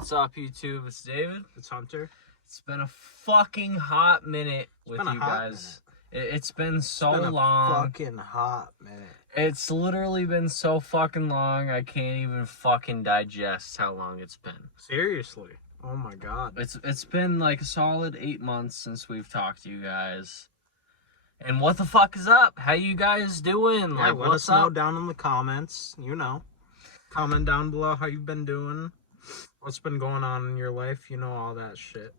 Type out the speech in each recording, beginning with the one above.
What's up, YouTube? It's David. It's Hunter. It's been a fucking hot minute with you guys. It's been so long. Fucking hot minute. It's literally been so fucking long. I can't even fucking digest how long it's been. Seriously. Oh my god. It's been like a solid 8 months since we've talked to you guys. And what the fuck is up? How you guys doing? Yeah, Like, let what's us know up? down in the comments. You know. Comment down below how you've been doing. What's been going on in your life. You know, all that shit.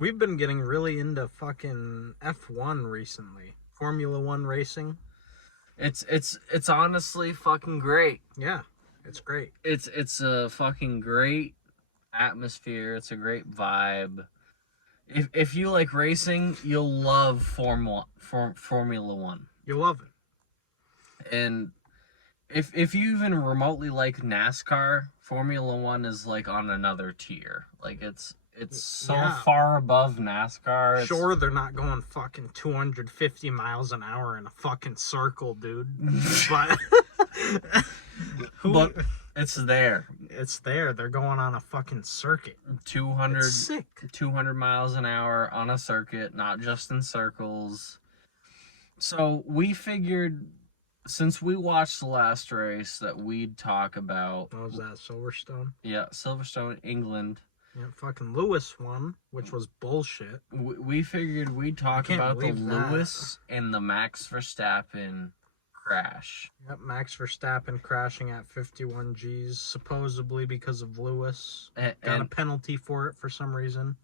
We've been getting really into fucking F1 recently. Formula 1 racing. It's honestly fucking great. Yeah, it's great. It's a fucking great atmosphere. It's a great vibe. If you like racing, you'll love Formula 1. You love it. And if you even remotely like NASCAR, Formula 1 is like on another tier. Like it's so far above NASCAR. Sure, they're not going fucking 250 miles an hour in a fucking circle, dude. But it's there. It's there. They're going on a fucking circuit. 200 It's sick. 200 miles an hour on a circuit, not just in circles. So we figured, since we watched the last race, that we'd talk about... What was that, Silverstone? Yeah, Silverstone, England. Yeah, fucking Lewis won, which was bullshit. We figured we'd talk about the Lewis and the Max Verstappen crash. Yep, Max Verstappen crashing at 51 Gs, supposedly because of Lewis. Got a penalty for it for some reason.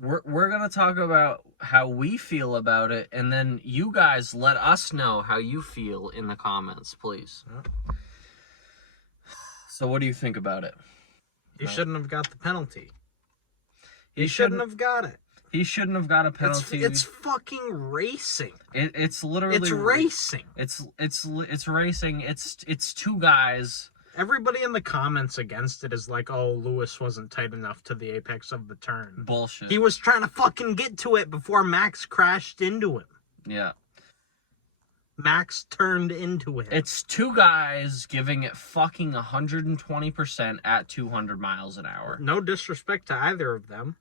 We're going to talk about how we feel about it, and then you guys let us know how you feel in the comments, please. Yep. So what do you think about it? He shouldn't have got the penalty. He shouldn't have got it. He shouldn't have got a penalty. It's fucking racing. It's literally... It's racing. It's racing. It's two guys... Everybody in the comments against it is like, oh, Lewis wasn't tight enough to the apex of the turn. Bullshit. He was trying to fucking get to it before Max crashed into him. Yeah. Max turned into him. It's two guys giving it fucking 120% at 200 miles an hour. No disrespect to either of them.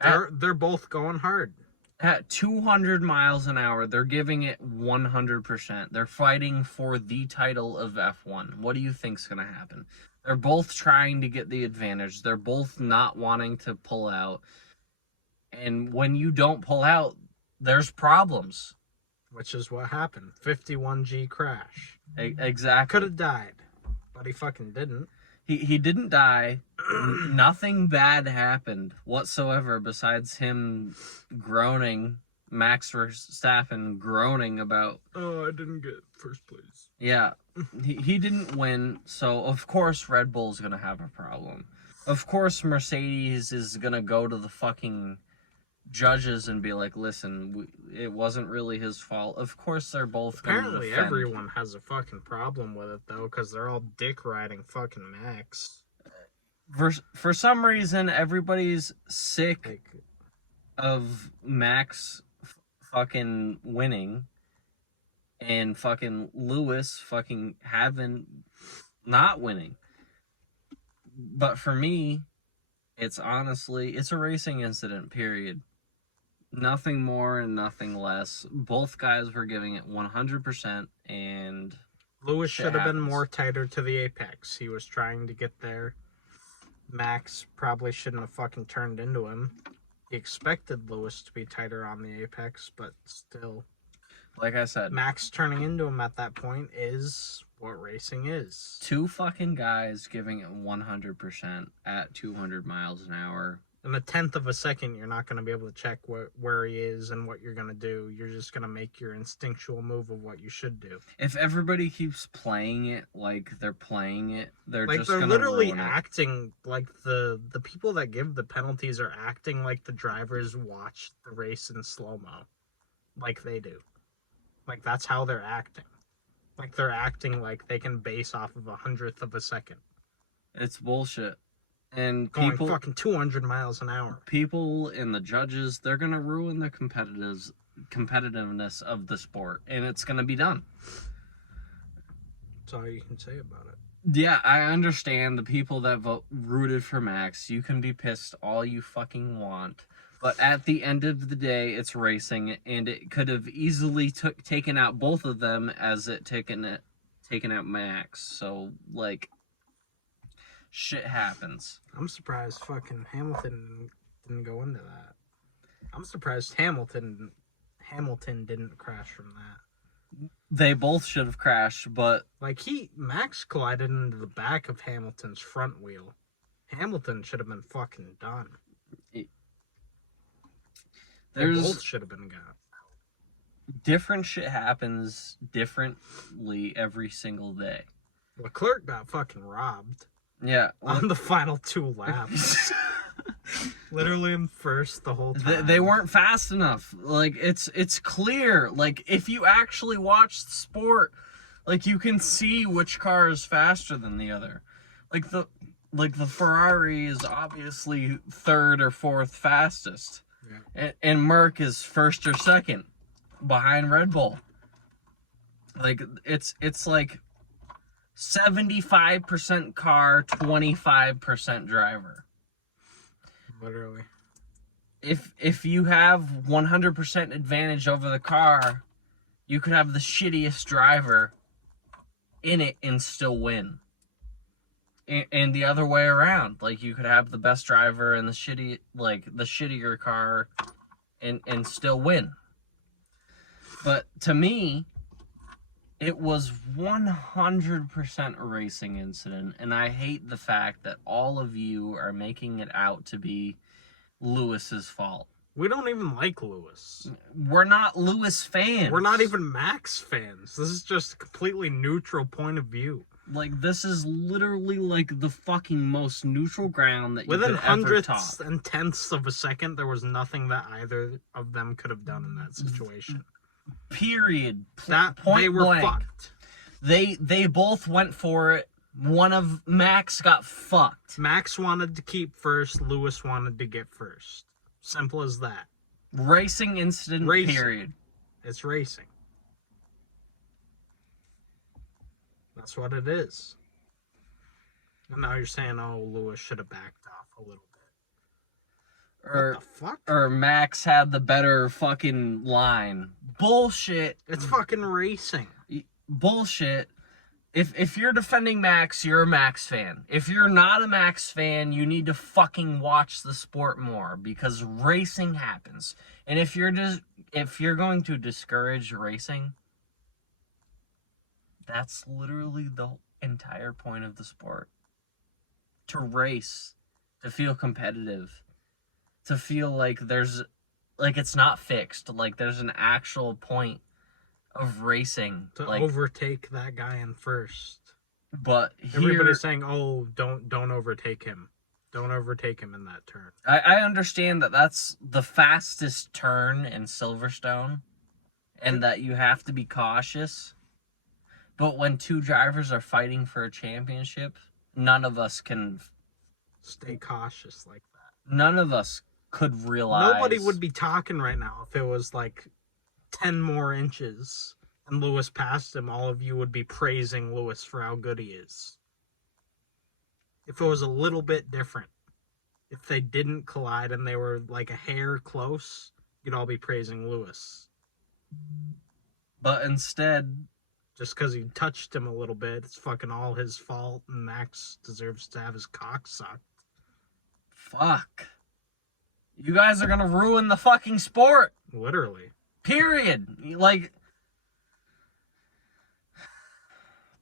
They're both going hard. At 200 miles an hour, they're giving it 100%. They're fighting for the title of F1. What do you think's going to happen? They're both trying to get the advantage. They're both not wanting to pull out. And when you don't pull out, there's problems. Which is what happened. 51G crash. Exactly. Could have died, but he fucking didn't. He didn't die. Nothing bad happened whatsoever besides him groaning, Max Verstappen groaning about... Oh, I didn't get first place. Yeah, he didn't win, so of course Red Bull's going to have a problem. Of course Mercedes is going to go to the fucking judges and be like, listen, it wasn't really his fault. Of course they're both going to defend. Apparently everyone has a fucking problem with it, though, because they're all dick riding fucking Max. For some reason, everybody's sick of Max fucking winning and fucking Lewis fucking not winning. But for me, it's honestly, it's a racing incident, period. Nothing more and nothing less. Both guys were giving it 100%, and Lewis should have been more tighter to the apex. He was trying to get there. Max probably shouldn't have fucking turned into him. He expected Lewis to be tighter on the apex, but still. Like I said, Max turning into him at that point is what racing is. Two fucking guys giving it 100% at 200 miles an hour. In a tenth of a second, you're not going to be able to check where he is and what you're going to do. You're just going to make your instinctual move of what you should do. If everybody keeps playing it like they're playing it, they're like just they're going to literally ruin acting like the people that give the penalties are acting like the drivers watch the race in slow-mo. Like they do. Like that's how they're acting. Like they're acting like they can base off of 100th of a second. It's bullshit. And going fucking 200 miles an hour. People and the judges, they're going to ruin the competitiveness of the sport. And it's going to be done. That's all you can say about it. Yeah, I understand the people that rooted for Max. You can be pissed all you fucking want. But at the end of the day, it's racing, and it could have easily taken out both of them as it taken out Max. So, like, shit happens. I'm surprised fucking Hamilton didn't go into that. I'm surprised Hamilton didn't crash from that. They both should have crashed, but Like Max collided into the back of Hamilton's front wheel. Hamilton should have been fucking done. They both should have been gone. Different shit happens differently every single day. Leclerc got fucking robbed. Yeah. On the final 2 laps. Literally in first the whole time. They weren't fast enough. Like, it's clear. Like, if you actually watch the sport, like, you can see which car is faster than the other. Like the Ferrari is obviously third or fourth fastest. Yeah. And Merc is first or second behind Red Bull. Like, it's like 75% car, 25% driver. Literally. If you have 100% advantage over the car, you could have the shittiest driver in it and still win. And the other way around, like, you could have the best driver and the shittier car and still win. But to me, it was 100% a racing incident, and I hate the fact that all of you are making it out to be Lewis's fault. We don't even like Lewis. We're not Lewis fans. We're not even Max fans. This is just a completely neutral point of view. Like, this is literally like the fucking most neutral ground that you Within could ever talk. hundredths and tenths of a second, there was nothing that either of them could have done in that situation. Period. Point they were blank. Fucked. They both went for it. One of Max got fucked. Max wanted to keep first. Lewis wanted to get first. Simple as that. Racing incident. Period. It's racing. That's what it is. And now you're saying, oh, Lewis should have backed off a little bit. What the fuck? Or Max had the better fucking line. Bullshit. It's fucking racing. Bullshit. If you're defending Max, you're a Max fan. If you're not a Max fan, you need to fucking watch the sport more, because racing happens. And if you're going to discourage racing, that's literally the entire point of the sport. To race, to feel competitive, to feel like it's not fixed, like there's an actual point of racing. To overtake that guy in first. But everybody's saying, oh, don't overtake him. Don't overtake him in that turn. I understand that that's the fastest turn in Silverstone, and that you have to be cautious. But when two drivers are fighting for a championship, none of us can stay cautious like that. None of us could realize. Nobody would be talking right now if it was like 10 more inches and Lewis passed him. All of you would be praising Lewis for how good he is. If it was a little bit different, if they didn't collide and they were like a hair close, you'd all be praising Lewis. But instead, just because he touched him a little bit, it's fucking all his fault, and Max deserves to have his cock sucked. Fuck. You guys are gonna ruin the fucking sport. Literally. Period. Like,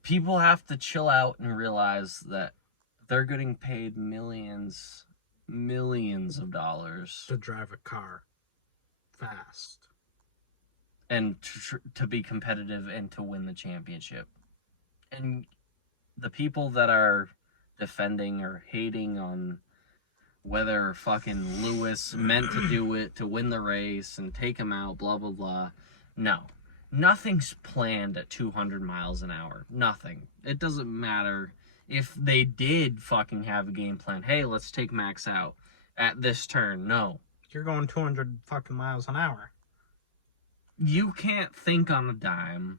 people have to chill out and realize that they're getting paid millions of dollars to drive a car fast. And to be competitive and to win the championship. And the people that are defending or hating on whether fucking Lewis meant to do it to win the race and take him out, blah, blah, blah. No. Nothing's planned at 200 miles an hour. Nothing. It doesn't matter if they did fucking have a game plan. Hey, let's take Max out at this turn. No. You're going 200 fucking miles an hour. You can't think on a dime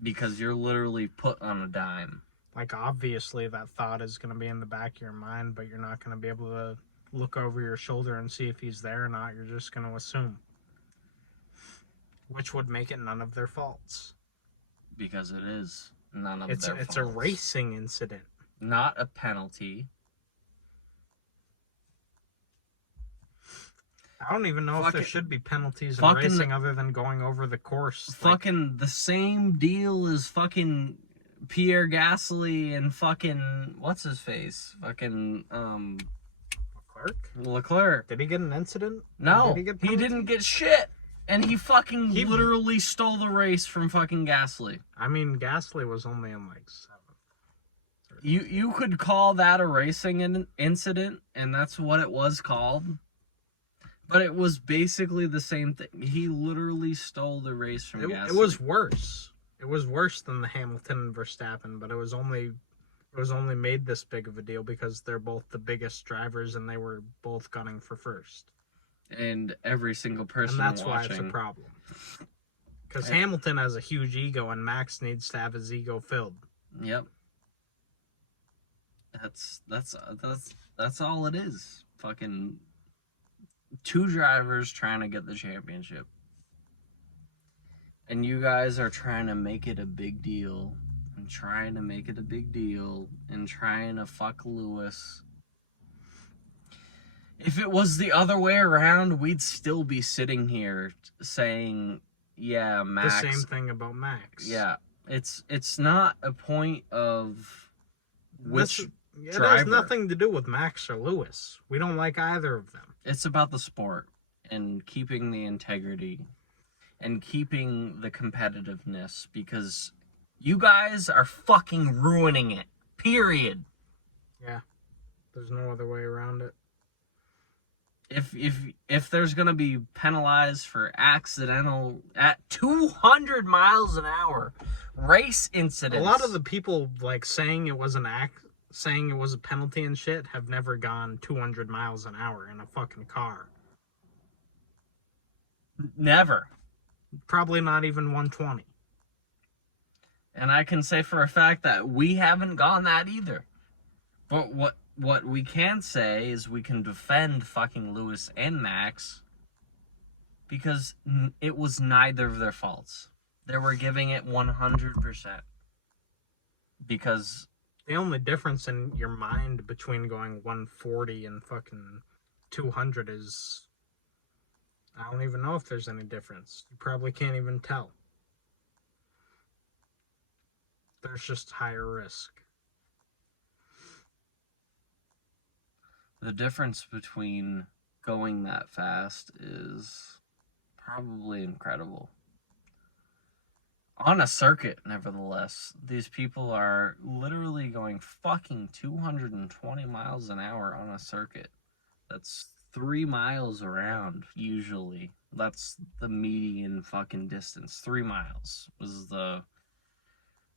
because you're literally put on a dime. Like, obviously, that thought is going to be in the back of your mind, but you're not going to be able to look over your shoulder and see if he's there or not. You're just going to assume. Which would make it none of their faults. Because it is none of It's their it's faults. a racing incident. Not a penalty. I don't even know if there should be penalties in racing other than going over the course. Fucking the same deal as fucking Pierre Gasly and fucking what's his face? Fucking Leclerc. Did he get an incident? No, he didn't get shit. And he literally stole the race from fucking Gasly. I mean, Gasly was only in like 7th. You could call that a racing incident, and that's what it was called. But it was basically the same thing. He literally stole the race from Gasly. It was worse. It was worse than the Hamilton and Verstappen, but it was only made this big of a deal because they're both the biggest drivers and they were both gunning for first. And every single person and that's watching. Why it's a problem. Because Hamilton has a huge ego and Max needs to have his ego filled. Yep. That's all it is. Fucking 2 drivers trying to get the championship. And you guys are trying to make it a big deal. And trying to make it a big deal. And trying to fuck Lewis. If it was the other way around, we'd still be sitting here saying, yeah, Max. The same thing about Max. Yeah. It's not a point of which driver. It has nothing to do with Max or Lewis. We don't like either of them. It's about the sport and keeping the integrity and keeping the competitiveness because you guys are fucking ruining it. Period. Yeah. There's no other way around it. If there's gonna be penalized for accidental at 200 miles an hour race incidents, a lot of the people like saying it was saying it was a penalty and shit have never gone 200 miles an hour in a fucking car. Never. Probably not even 120. And I can say for a fact that we haven't gone that either. But what we can say is we can defend fucking Lewis and Max because it was neither of their faults. They were giving it 100%. Because the only difference in your mind between going 140 and fucking 200 is I don't even know if there's any difference. You probably can't even tell. There's just higher risk. The difference between going that fast is probably incredible. On a circuit, nevertheless, these people are literally going fucking 220 miles an hour on a circuit. That's 3 miles around, usually. That's the median fucking distance. 3 miles was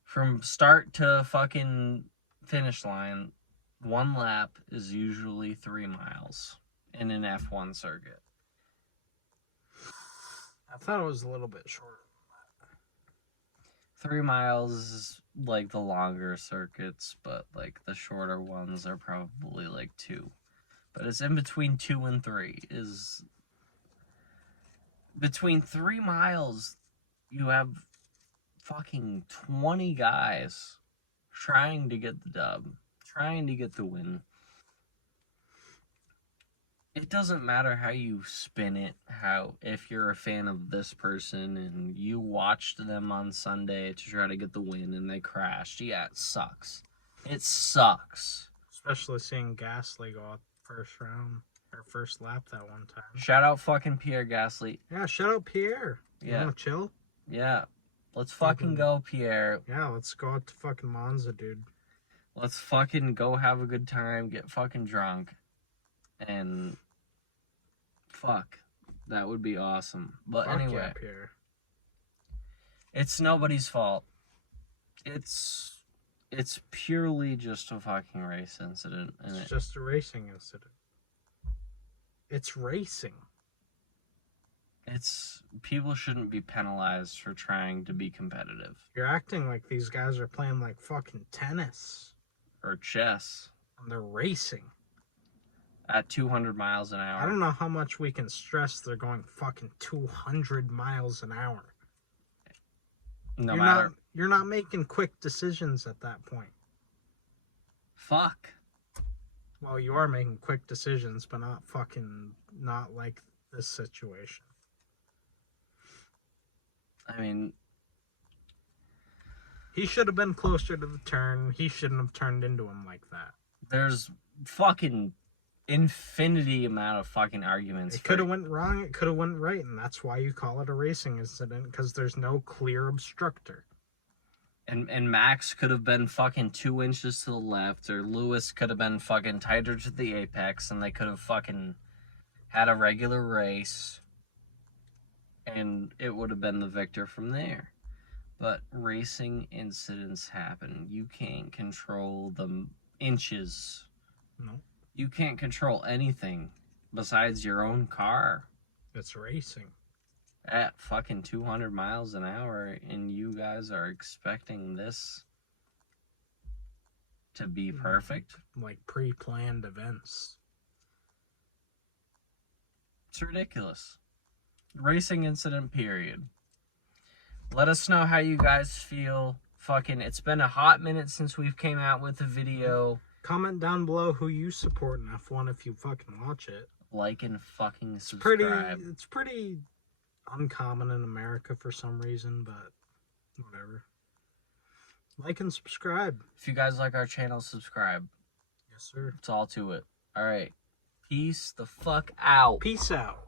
from start to fucking finish line. 1 lap is usually 3 miles in an F1 circuit. I thought it was a little bit shorter. 3 miles is like the longer circuits, but like the shorter ones are probably like 2. But it's in between 2 and 3. Is between 3 miles, you have fucking 20 guys trying to get the dub, trying to get the win. It doesn't matter how you spin it, if you're a fan of this person and you watched them on Sunday to try to get the win and they crashed. Yeah, it sucks. It sucks. Especially seeing Gasly go out first round or first lap that one time. Shout out fucking Pierre Gasly. Yeah, shout out Pierre. You Yeah. wanna chill? Yeah. Let's fucking go, Pierre. Yeah, let's go out to fucking Monza, dude. Let's fucking go have a good time, get fucking drunk, and fuck. That would be awesome. But Fuck anyway, yeah, Pierre. it's nobody's fault. It's purely just a fucking race incident. And It's just a racing incident. It's racing. People shouldn't be penalized for trying to be competitive. You're acting like these guys are playing like fucking tennis. Or chess. And they're racing. At 200 miles an hour. I don't know how much we can stress they're going fucking 200 miles an hour. You're not making quick decisions at that point. Fuck. Well, you are making quick decisions, but not like this situation. I mean, he should have been closer to the turn. He shouldn't have turned into him like that. There's fucking infinity amount of fucking arguments. It could have went wrong. It could have went right, and that's why you call it a racing incident, because there's no clear obstructor. And Max could have been fucking 2 inches to the left, or Lewis could have been fucking tighter to the apex, and they could have fucking had a regular race, and it would have been the victor from there. But racing incidents happen. You can't control the inches. No. You can't control anything besides your own car. It's racing. At fucking 200 miles an hour, and you guys are expecting this to be perfect? Like pre-planned events. It's ridiculous. Racing incident, period. Let us know how you guys feel. Fucking, it's been a hot minute since we've came out with a video. Comment down below who you support in F1 if you fucking watch it. Like and fucking subscribe. It's pretty uncommon in America for some reason, but whatever. Like and subscribe. If you guys like our channel, subscribe. Yes, sir. It's all to it. All right. Peace the fuck out. Peace out.